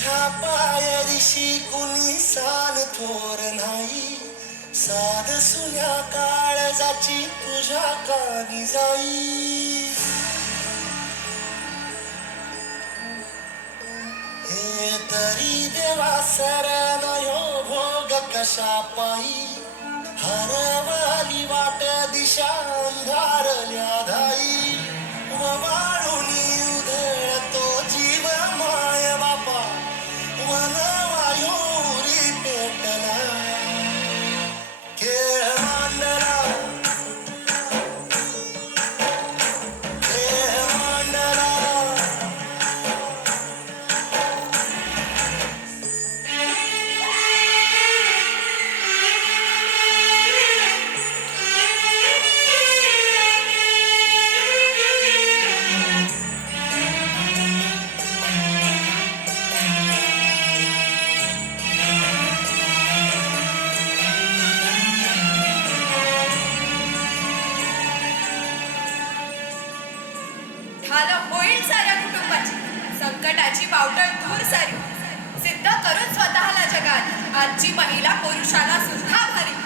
तुझ्या पायरीशी कुणी सान थोर नाही, साध सुन्या काळजाची तुझ्या कानी जाई. हे तरी देवा शरण यो भोग कशा पायी, हरवली वाट दिशा अंधारल्या धाई. ववाळुनी उधळतो जीव माय बापा, वनवायुरी पेटला खेळ मांडला, खेळ मांडला. होईल साऱ्या कुटुंबाची संकटाची बावटळ दूर सारी, सिद्ध करून स्वतःला जगात आजची महिला पुरुषाला सुद्धा भारी.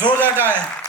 जोरदार टाळ्या.